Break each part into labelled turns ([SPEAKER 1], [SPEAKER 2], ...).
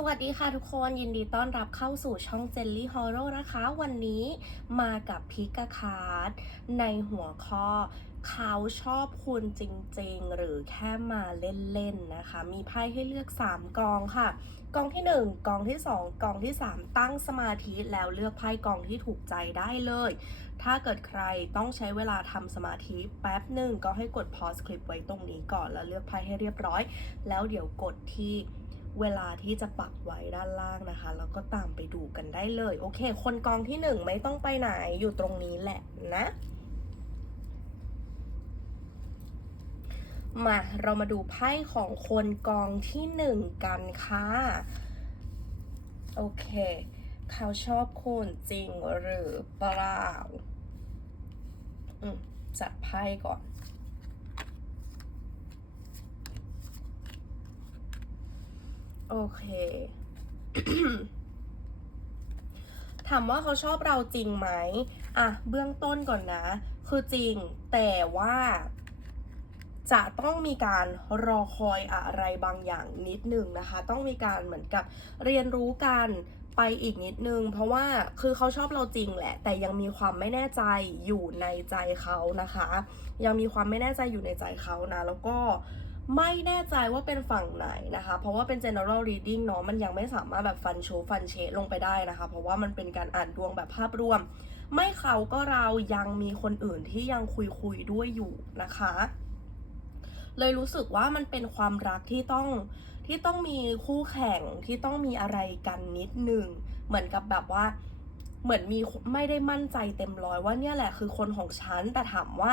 [SPEAKER 1] สวัสดีค่ะทุกคนยินดีต้อนรับเข้าสู่ช่อง Jelly Horror นะคะ วันนี้มากับพิกาคาร์ดในหัวข้อ เขาชอบคุณจริงๆ หรือแค่มาเล่นๆนะคะ มีไพ่ให้เลือก 3 กองค่ะ กองที่ 1 กองที่ 2 กองที่ 3 ตั้งสมาธิแล้วเลือกไพ่กองที่ถูกใจได้เลย ถ้าเกิดใครต้องใช้เวลาทำสมาธิแป๊บหนึ่งก็ให้กด pause คลิปไว้ตรงนี้ก่อนแล้วเลือกไพ่ให้เรียบร้อย แล้วเดี๋ยวกดที่ เวลาที่จะปักไว้ด้านล่างนะคะ แล้วก็ตามไปดูกันได้เลย โอเค คนกองที่หนึ่งไม่ต้องไปไหนอยู่ตรงนี้แหละนะ มาเรามาดูไพ่ของคนกองที่หนึ่งกันค่ะ โอเค เขาชอบคุณจริงหรือเปล่า อืมจัดไพ่ก่อน โอเค ถามว่าเขาชอบเราจริงไหมอะ เบื้องต้นก่อนนะ คือจริง แต่ว่า จะต้องมีการรอคอยอะไรบางอย่างนิดนึงนะคะ ต้องมีการเหมือนกับเรียนรู้กันไปอีกนิดนึง เพราะว่าคือเขาชอบเราจริงแหละ แต่ยังมีความไม่แน่ใจอยู่ในใจเขานะคะ ยังมีความไม่แน่ใจอยู่ในใจเขานะ แล้วก็ ไม่แน่ใจว่าเป็นฝั่งไหนนะคะ เพราะว่าเป็น general reading เนาะมันยังไม่สามารถแบบฟันโชฟันเชลงไปได้นะคะ เพราะว่ามันเป็นการอ่านดวงแบบภาพรวม ไม่เขาก็เรายังมีคนอื่นที่ยังคุยคุยด้วยอยู่นะคะ เลยรู้สึกว่ามันเป็นความรักที่ต้องที่ต้องมีคู่แข่งที่ต้องมีอะไรกันนิดนึง เหมือนกับแบบว่า เหมือนมีไม่ได้มั่นใจเต็มร้อยว่าเนี่ยแหละคือคนของฉันแต่ถามว่า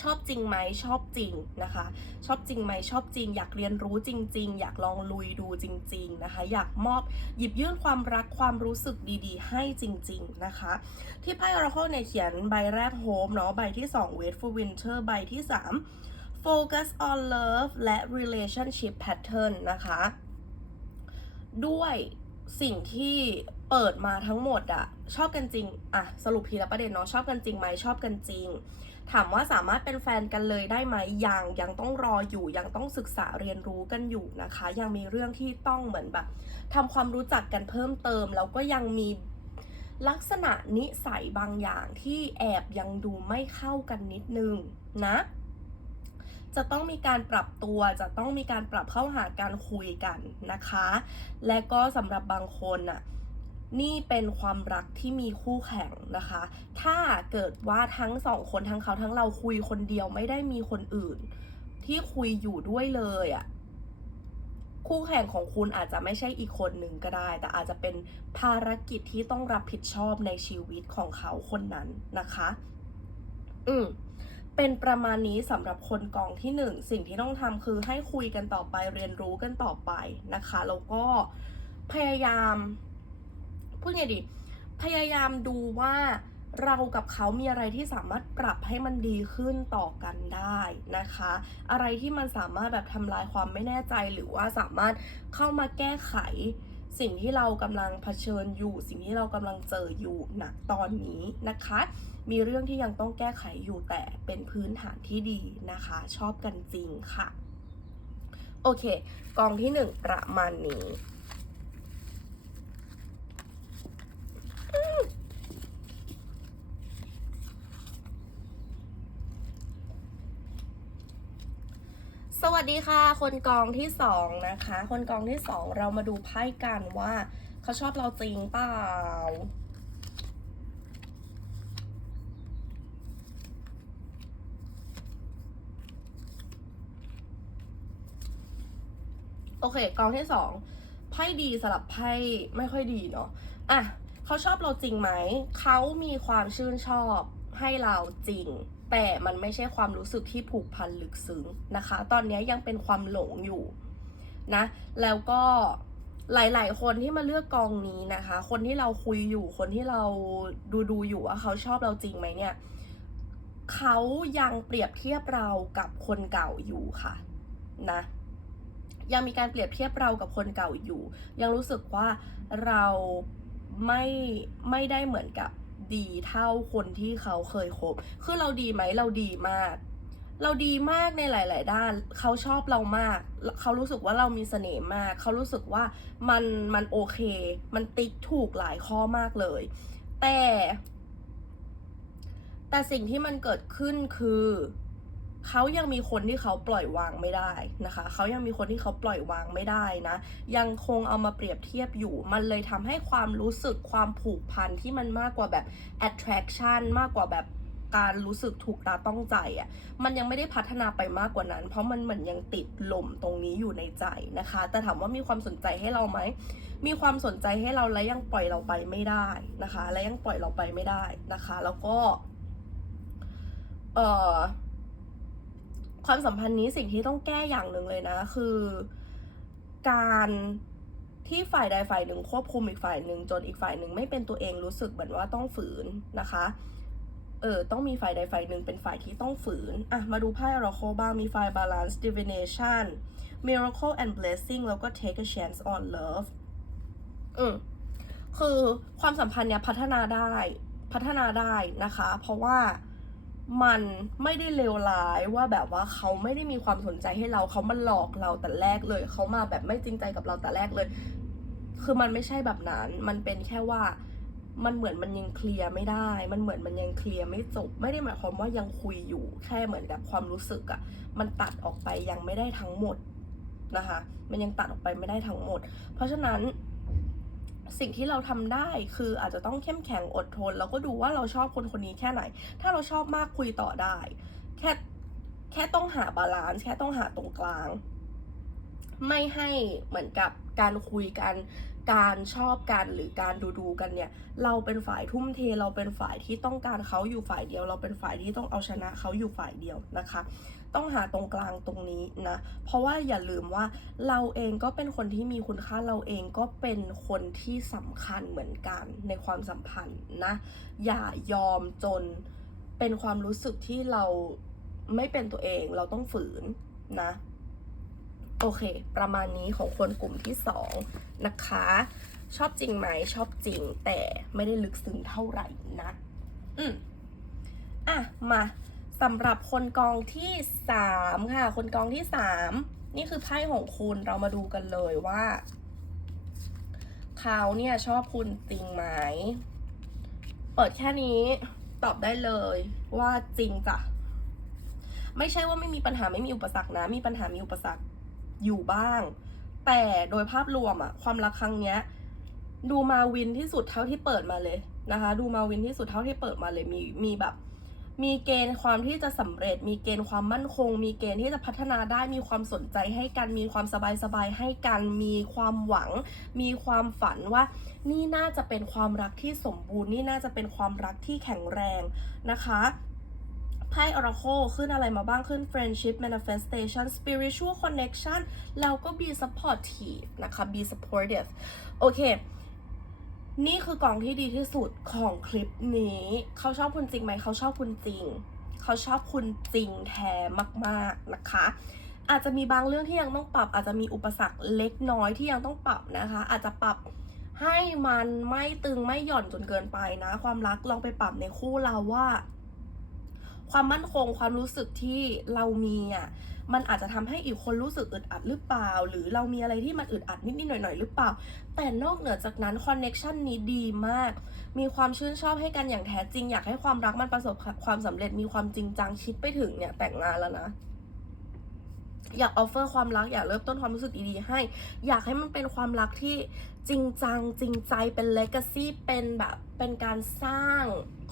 [SPEAKER 1] ชอบจริงไหมชอบจริงนะคะ ชอบจริงไหมชอบจริง อยากเรียนรู้จริง ๆ อยากลองลุยดูจริง ๆนะคะ อยากมอบหยิบยื่นความรักความรู้สึกดีๆ ให้จริง ๆนะคะ ที่ไพ่ Oracle เนี่ยเขียนใบแรก Hope เนาะใบที่2 Wait for Winter ใบที่ 3 Focus on Love และ Relationship Pattern นะคะ ด้วยสิ่งที่เปิดมาทั้งหมดอะชอบกันจริงอะสรุปทีละประเด็นเนาะชอบกันจริงไหมชอบกันจริง ถามว่าสามารถเป็นแฟนกันเลยได้ไหมยังยังต้องรออยู่ยังต้องศึกษาเรียนรู้กันอยู่นะคะ ยังมีเรื่องที่ต้องเหมือนแบบทำความรู้จักกันเพิ่มเติม แล้วก็ยังมีลักษณะนิสัยบางอย่างที่แอบยังดูไม่เข้ากันนิดนึงนะจะต้องมีการปรับตัว จะต้องมีการปรับเข้าหาการคุยกันนะคะ และก็สำหรับบางคนน่ะ นี่เป็นความรักที่มีคู่แข่งนะคะ ถ้าเกิดว่าทั้งสองคนทั้งเขาทั้งเราคุยคนเดียวไม่ได้มีคนอื่น ที่คุยอยู่ด้วยเลยอะ่ะคู่แข่งของคุณอาจจะไม่ใช่อีกคนหนึ่งก็ได้ แต่อาจจะเป็นภารกิจที่ต้องรับผิดชอบในชีวิตของเขาคนนั้นนะคะ อืมเป็นประมาณนี้สำหรับคนกองที่หนึ่งสิ่งที่ต้องทำคือให้คุยกันต่อไปเรียนรู้กันต่อไปนะคะ แล้วก็พยายาม พูดไงดี พยายามดูว่าเรากับเขามีอะไรที่สามารถปรับให้มันดีขึ้นต่อกันได้นะคะ อะไรที่มันสามารถแบบทำลายความไม่แน่ใจหรือว่าสามารถเข้ามาแก้ไข สิ่งที่เรากำลังเผชิญอยู่ สิ่งที่เรากำลังเจออยู่ณตอนนี้นะคะ มีเรื่องที่ยังต้องแก้ไขอยู่แต่เป็นพื้นฐานที่ดีนะคะ ชอบกันจริงค่ะ โอเค กองที่หนึ่งประมาณนี้ สวัสดีค่ะ คนกองที่สองนะคะ คนกองที่สองเรามาดูไพ่กันว่าเขาชอบเราจริงเปล่าโอเค กองที่สองไพ่ดีสลับไพ่ไม่ค่อยดีเนาะอะเขาชอบเราจริงไหม เขามีความชื่นชอบให้เราจริง แต่มันไม่ใช่ความรู้สึกที่ผูกพันลึกซึ้งนะคะ ตอนนี้ยังเป็นความหลงอยู่นะ แล้วก็หลาย ๆ คนที่มาเลือกกองนี้นะคะ คนที่เราคุยอยู่ คนที่เราดูดูอยู่ว่าเขาชอบเราจริงไหมเนี่ย เขายังเปรียบเทียบเรากับคนเก่าอยู่ค่ะนะ ยังมีการเปรียบเทียบเรากับคนเก่าอยู่ ยังรู้สึกว่าเราไม่ไม่ได้เหมือนกับ ดีเท่าคนที่เขาเคยคบ คือเราดีไหมเราดีมาก เราดีมากในหลาย ๆ ด้าน เขาชอบเรามาก เขารู้สึกว่าเรามีเสน่ห์มาก เขารู้สึกว่ามันมันโอเค มันติ๊กถูกหลายข้อมากเลย แต่ แต่สิ่งที่มันเกิดขึ้นคือ เขายังมีคนที่เขาปล่อยวางไม่ได้นะคะ เขายังมีคนที่เขาปล่อยวางไม่ได้นะ ยังคงเอามาเปรียบเทียบอยู่ มันเลยทำให้ความรู้สึกความผูกพันที่มันมากกว่าแบบ attraction มากกว่าแบบการรู้สึกถูกตาต้องใจอะ่ะ มันยังไม่ได้พัฒนาไปมากกว่านั้น เพราะมันเหมือนยังติดลมตรงนี้อยู่ในใจนะคะ แต่ถามว่ามีความสนใจให้เราไหม มีความสนใจให้เราและยังปล่อยเราไปไม่ได้นะคะ และยังปล่อยเราไปไม่ได้นะคะ แล้วก็ เอ่อ ความสัมพันธ์นี้สิ่งที่ต้องแก้อย่างหนึ่งเลยนะ คือ การที่ฝ่ายใดฝ่ายหนึ่งควบคุมอีกฝ่ายหนึ่งจนอีกฝ่ายหนึ่งไม่เป็นตัวเองรู้สึกเหมือนว่าต้องฝืนนะคะเออต้องมีฝ่ายใดฝ่ายหนึ่งเป็นฝ่ายที่ต้องฝืน อะ มาดูไพ่อราโคบ้าง มีไฟ balance divination miracle and blessing แล้วก็ take a chance on love อืมคือความสัมพันธ์เนี้ยพัฒนาได้ พัฒนาได้นะคะ เพราะว่า มันไม่ได้เลวร้ายว่าแบบว่าเขาไม่ได้มีความสนใจให้เราเขามาหลอกเราแต่แรกเลย เขามาแบบไม่จริงใจกับเราแต่แรกเลย คือมันไม่ใช่แบบนั้น มันเป็นแค่ว่ามันเหมือนมันยังเคลียร์ไม่ได้ มันเหมือนมันยังเคลียร์ไม่จบ ไม่ได้หมายความว่ายังคุยอยู่ แค่เหมือนกับความรู้สึกอะมันตัดออกไปยังไม่ได้ทั้งหมดนะคะ มันยังตัดออกไปไม่ได้ทั้งหมด เพราะฉะนั้น สิ่งที่เราทำได้คืออาจจะต้องเข้มแข็งอดทน แล้วก็ดูว่าเราชอบคนคนนี้แค่ไหน ถ้าเราชอบมากคุยต่อได้ แค่แค่ต้องหาบาลานซ์แค่ต้องหาตรงกลาง ไม่ให้เหมือนกับการคุยกันการชอบกันหรือการดูดูกันเนี่ย เราเป็นฝ่ายทุ่มเทเราเป็นฝ่ายที่ต้องการเขาอยู่ฝ่ายเดียว เราเป็นฝ่ายที่ต้องเอาชนะเขาอยู่ฝ่ายเดียวนะคะ ต้องหาตรงกลางตรงนี้นะ เพราะว่าอย่าลืมว่าเราเองก็เป็นคนที่มีคุณค่าเราเองก็เป็นคนที่สำคัญเหมือนกันในความสัมพันธ์นะ อย่ายอมจนเป็นความรู้สึกที่เราไม่เป็นตัวเองเราต้องฝืนนะ โอเค ประมาณนี้ของคนกลุ่มที่สองนะคะ ชอบจริงไหมชอบจริง แต่ไม่ได้ลึกซึ้งเท่าไหร่นะอืมอะ มา สำหรับคนกองที่สามค่ะ คนกองที่สามนี่คือไพ่ของคุณเรามาดูกันเลยว่า เขาเนี่ยชอบคุณจริงไหม เปิดแค่นี้ตอบได้เลยว่าจริงจ้ะ ไม่ใช่ว่าไม่มีปัญหาไม่มีอุปสรรคนะ มีปัญหามีอุปสรรคอยู่บ้าง แต่โดยภาพรวมอะความรักครั้งเนี้ย ดูมาวินที่สุดเท่าที่เปิดมาเลยนะคะ ดูมาวินที่สุดเท่าที่เปิดมาเลยมีมีแบบ มีเกณฑ์ความที่จะสำเร็จ มีเกณฑ์ความมั่นคง มีเกณฑ์ที่จะพัฒนาได้ มีความสนใจให้กัน มีความสบายสบายให้กัน มีความหวัง มีความฝันว่า นี่น่าจะเป็นความรักที่สมบูรณ์ นี่น่าจะเป็นความรักที่แข็งแรงนะคะไพ่ Oracle ขึ้นอะไรมาบ้างขึ้น Friendship Manifestation Spiritual Connection แล้วก็ Be Supportive นะคะ Be Supportive โอเค นี่คือกองที่ดีที่สุดของคลิปนี้ เขาชอบคุณจริงไหม เขาชอบคุณจริง เขาชอบคุณจริงแท้มากๆนะคะ อาจจะมีบางเรื่องที่ยังต้องปรับ อาจจะมีอุปสรรคเล็กน้อยที่ยังต้องปรับนะคะ อาจจะปรับให้มันไม่ตึงไม่หย่อนจนเกินไปนะ ความรักลองไปปรับในคู่เราว่า ความมั่นคงความรู้สึกที่เรามีอะมันอาจจะทำให้อีกคนรู้สึกอึดอัดหรือเปล่า หรือเรามีอะไรที่มันอึดอัดนิดๆหน่อยๆหรือเปล่า แต่นอกเหนือจากนั้นคอนเน็ชันนี้ดีมาก มีความชื่นชอบให้กันอย่างแท้จริง อยากให้ความรักมันประสบความสำเร็จมีความจริงจังคิดไปถึงเนี่ยแต่งงานแล้วนะอยากออฟเฟอร์ความรักอยากเริ่มต้นความรู้สึกดีๆให้ อยากให้มันเป็นความรักที่จริงจังจริงใจเป็นเลก a ซี่เป็นแบบเป็นการสร้าง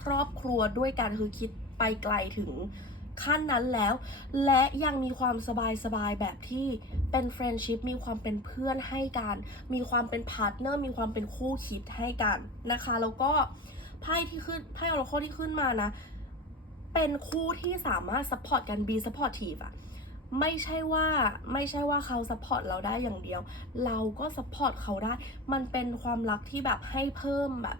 [SPEAKER 1] ครอบครัวด้วยกันคือคิด ไปไกลถึงขั้นนั้นแล้ว และยังมีความสบายสบายแบบที่เป็นเฟรนด์ชิพมีความเป็นเพื่อนให้กัน มีความเป็นพาร์ทเนอร์มีความเป็นคู่คิดให้กันนะคะ แล้วก็ไพ่ที่ขึ้นไพ่ออร์โคที่ขึ้นมานะ เป็นคู่ที่สามารถซัพพอร์ตกัน be supportive อะไม่ใช่ว่าไม่ใช่ว่าเขาซัพพอร์ตเราได้อย่างเดียว เราก็ซัพพอร์ตเขาได้ มันเป็นความรักที่แบบให้เพิ่มแบบ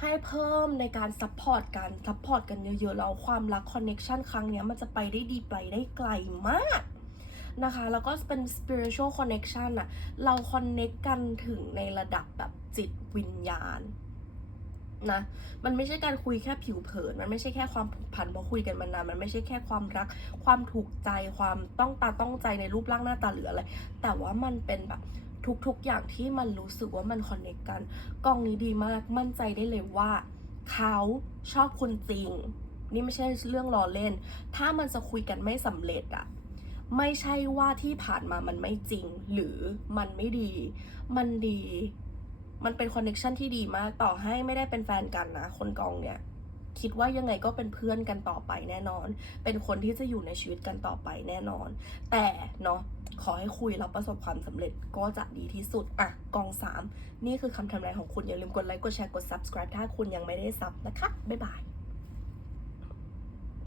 [SPEAKER 1] ให้เพิ่มในการซัพพอร์ตกันซัพพอร์ตกันเยอะๆแล้วความรักคอนเน็ชันครั้งเนี้ยมันจะไปได้ดีไปได้ไกลมากนะคะ แล้วก็เป็น spiritual connection อะเราคอนเน็กกันถึงในระดับแบบจิตวิญญาณนะ มันไม่ใช่การคุยแค่ผิวเผิน มันไม่ใช่แค่ความผูกพันเพราะคุยกันมานาน มันไม่ใช่แค่ความรัก ความถูกใจ ความต้องตาต้องใจในรูปร่างหน้าตาหรืออะไร แต่ว่ามันเป็นแบบ ทุกๆ อย่างที่มันรู้สึกว่ามันคอนเนคกัน กล้องนี้ดีมากมั่นใจได้เลยว่า เขาชอบคุณจริง นี่ไม่ใช่เรื่องล้อเล่น ถ้ามันจะคุยกันไม่สำเร็จอะไม่ใช่ว่าที่ผ่านมามันไม่จริง หรือมันไม่ดี มันดี มันเป็นคอนเนคชันที่ดีมากต่อให้ไม่ได้เป็นแฟนกันนะ คนกองเนี่ย คิดว่ายังไงก็เป็นเพื่อนกันต่อไปแน่นอน เป็นคนที่จะอยู่ในชีวิตกันต่อไปแน่นอน แต่เนาะขอให้คุยแล้วประสบความสำเร็จก็จะดีที่สุด อะ กอง 3 นี่คือคำทำนายของคุณ อย่าลืมกดไลค์ กดแชร์ กด subscribe ถ้าคุณยังไม่ได้ซับนะคะ บ๊ายบาย